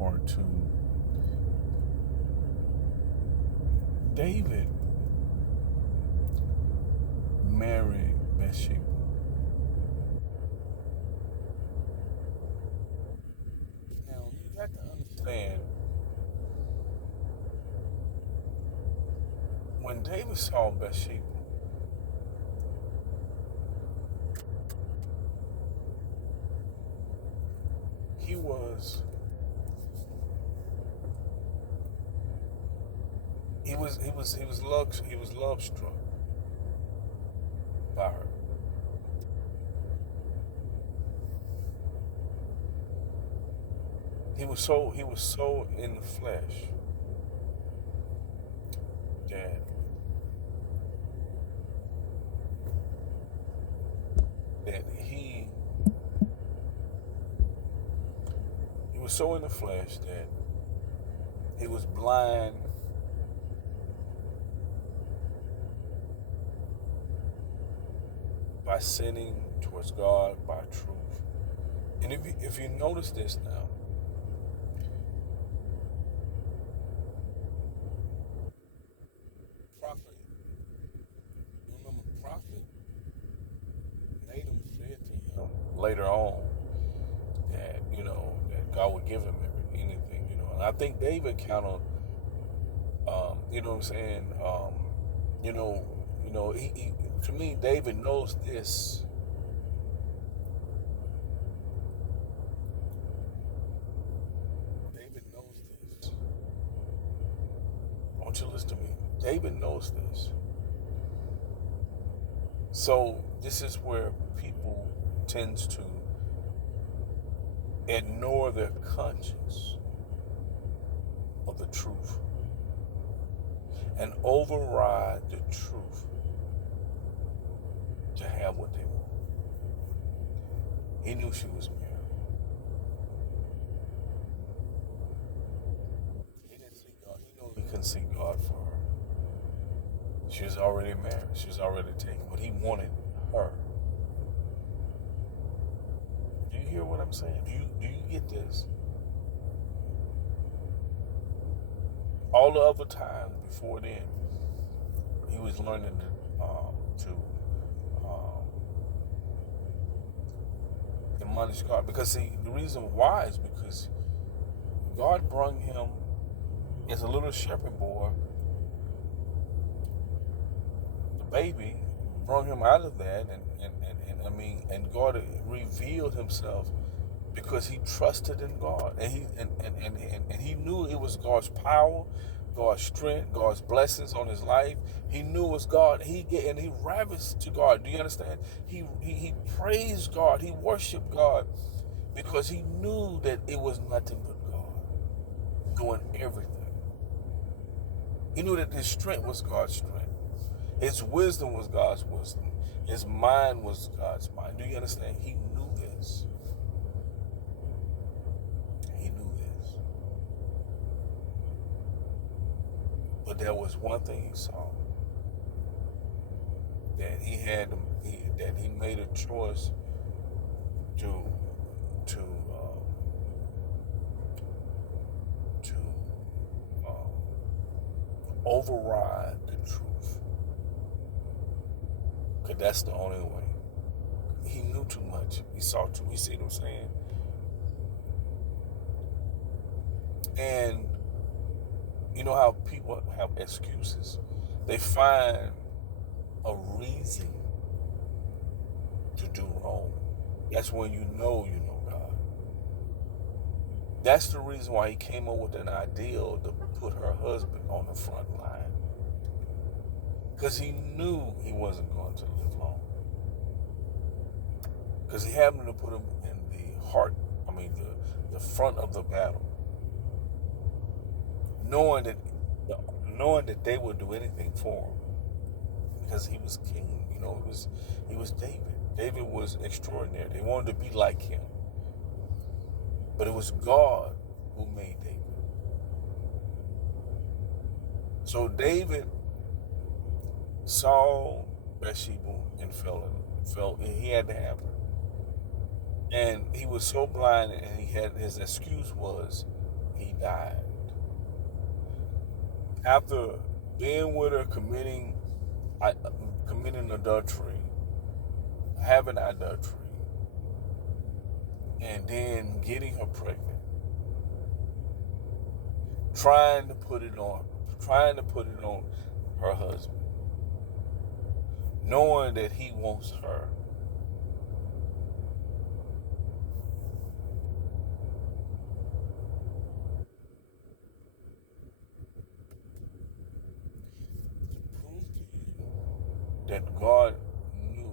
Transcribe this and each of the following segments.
part two. David married Bathsheba. Now you got to understand, when David saw Bathsheba, he was he was love struck by her. He was so in the flesh that he was so in the flesh that he was blind by sinning towards God, by truth. And if you notice this now, prophet, you remember prophet Nathan said to him later on that that God would give him anything, and I think David kind of, you know what I'm saying, you know, he to me David knows this. David knows this. I want you to listen to me. David knows this. So this is where people tends to ignore their conscience of the truth and override the truth to have what they want. He knew she was married. He didn't see God. He knew he couldn't see God for her. She was already married. She was already taken, but he wanted her. Do you hear what I'm saying? Do you get this? All the other times before then, he was learning to admonish God. Because see, the reason why is because God brought him as a little shepherd boy, the baby, brought him out of that, and God revealed himself because he trusted in God, and he knew it was God's power, God's strength, God's blessings on his life. He knew it was God. He ravished to God. Do you understand? He praised God. He worshiped God because he knew that it was nothing but God doing everything. He knew that his strength was God's strength. His wisdom was God's wisdom. His mind was God's mind. Do you understand? He knew this. He knew this. But there was one thing he saw. That he made a choice to to override the truth. Cause that's the only way. He knew too much. He saw too. You see what I'm saying? And you know how people have excuses. They find a reason to do wrong. That's when you know God. That's the reason why he came up with an ideal to put her husband on the front line. Because he knew he wasn't going to live long. Because he happened to put him in the front of the battle. Knowing that they would do anything for him. Because he was king, he was David. David was extraordinary. They wanted to be like him. But it was God who made David. So David saw Bathsheba and felt he had to have her. And he was so blind, and his excuse was he died. After being with her, committing adultery, having adultery, and then getting her pregnant, trying to put it on her husband, knowing that he wants her. Prove to you that God knew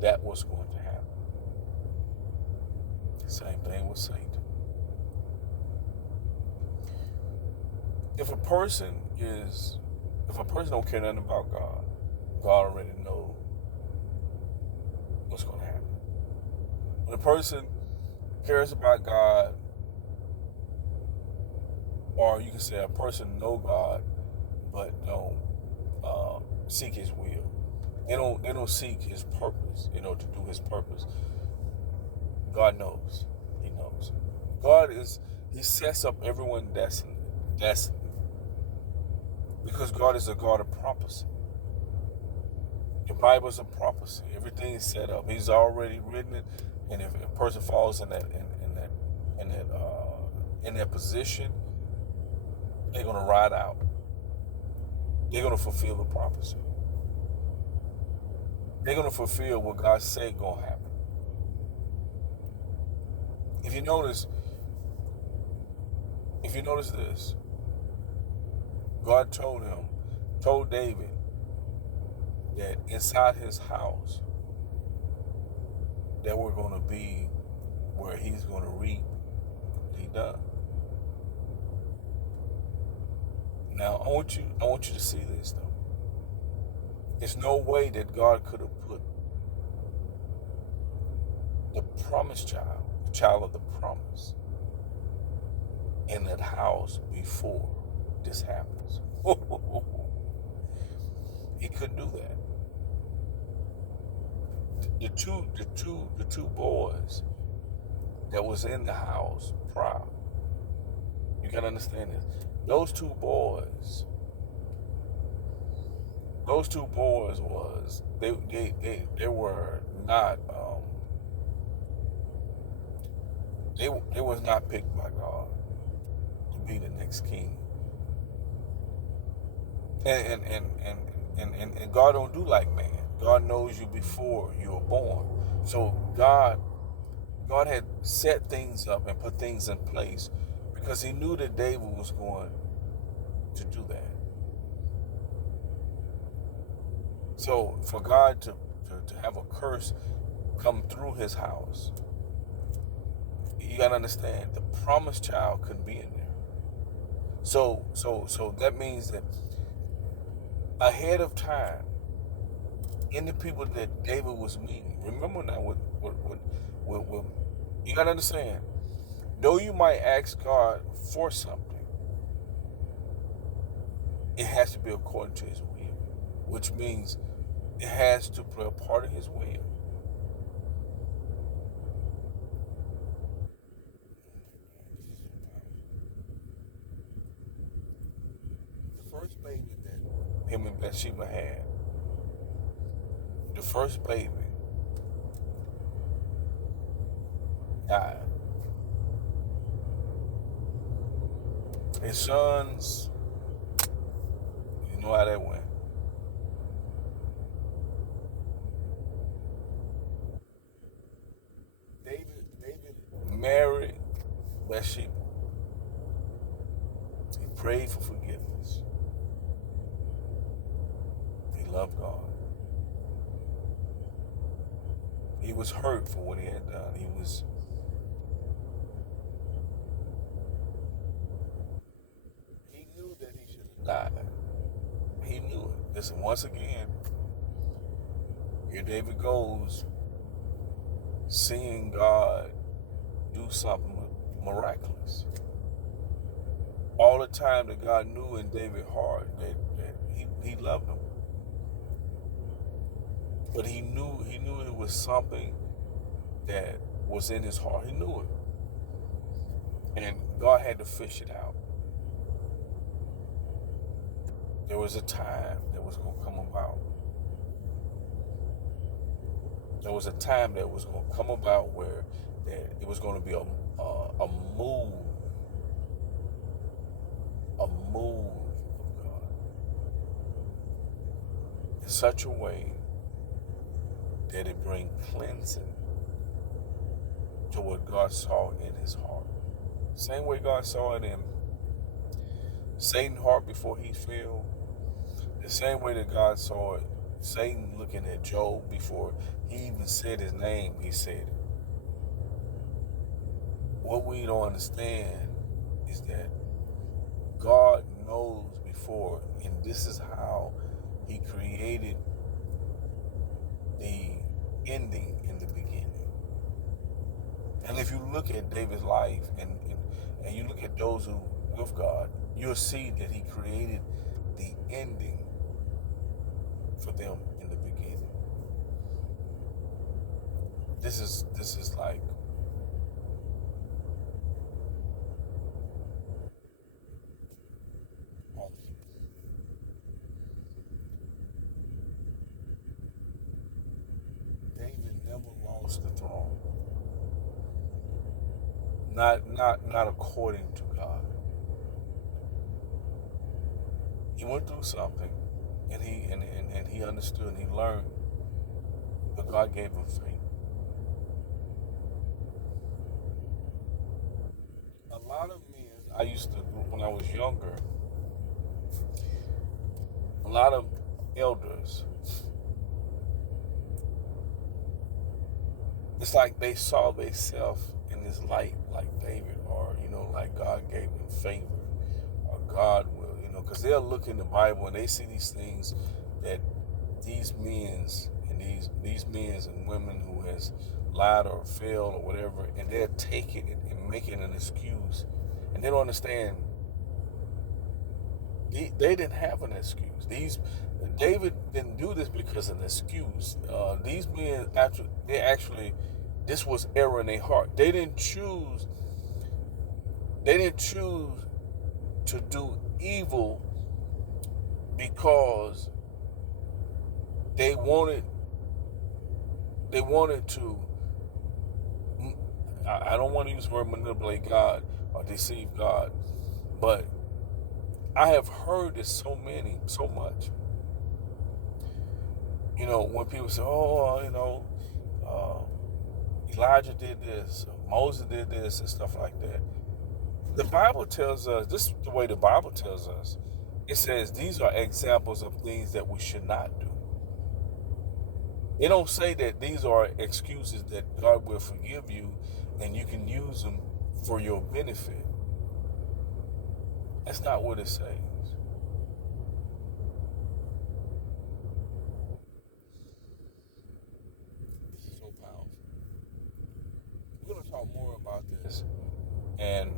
that was going to happen. Same thing with Satan. If a person don't care nothing about God, God already knows what's going to happen. When a person cares about God, or you can say a person know God but don't seek His will. They don't seek His purpose. To do His purpose. God knows. He knows. He sets up everyone's destiny, because God is a God of prophecy. The Bible is a prophecy. Everything is set up. He's already written it, and if a person falls in that position, they're gonna ride out. They're gonna fulfill the prophecy. They're gonna fulfill what God said gonna happen. If you notice this, God told David that inside his house that we're going to be where he's going to reap what he done. Now I want you to see this though. There's no way that God could have put the promised child, the child of the promise, in that house before this happens. He couldn't do that. The two boys that was in the house prior. You gotta understand this. Those two boys was they were not they was not picked by God to be the next king. And God don't do like man. God knows you before you were born. So God had set things up and put things in place because he knew that David was going to do that. So for God to have a curse come through his house, you gotta understand the promised child couldn't be in there. So that means that ahead of time, in the people that David was meeting, remember now what you gotta understand, though you might ask God for something, it has to be according to his will, which means it has to play a part of his will. The first baby that him and Bathsheba had, the first baby died. His sons, you know how that went. David married Bathsheba. He prayed for forgiveness. He loved God. He was hurt for what he had done. He knew that he should have died. He knew it. Listen, once again, here David goes, seeing God do something miraculous. All the time that God knew in David's heart that he loved him. But he knew it was something that was in his heart. He knew it. And God had to fish it out. There was a time that was going to come about. There was a time that was going to come about where it was going to be a move of God in such a way that it bring cleansing to what God saw in his heart. Same way God saw it in Satan's heart before he fell. The same way that God saw it, Satan looking at Job before he even said his name, he said it. What we don't understand is that God knows before, and this is how he created the ending in the beginning. And if you look at David's life and you look at those who with God, you'll see that he created the ending for them in the beginning. This is like David never lost the throne. Not according to God. He went through something, and he understood and he learned, but God gave him faith. A lot of men, I used to, when I was younger, a lot of elders, it's like they saw themselves in this light like David, or, like God gave him favor, or God will, because they'll look in the Bible and they see these things that these men and women who has lied or failed or whatever, and they'll take it and make it an excuse, and they don't understand. They didn't have an excuse. David didn't do this because of an excuse. These men actually, this was error in their heart. They didn't choose to do evil because they wanted to. I don't want to use the word manipulate God or deceive God, but I have heard this so much. When people say, Elijah did this, Moses did this, and stuff like that. The Bible tells us, this is the way the Bible tells us. It says these are examples of things that we should not do. It don't say that these are excuses that God will forgive you and you can use them for your benefit. That's not what it says. This is so powerful. We're going to talk more about this, and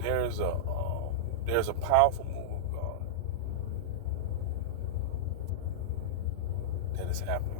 there's a powerful move of God that is happening.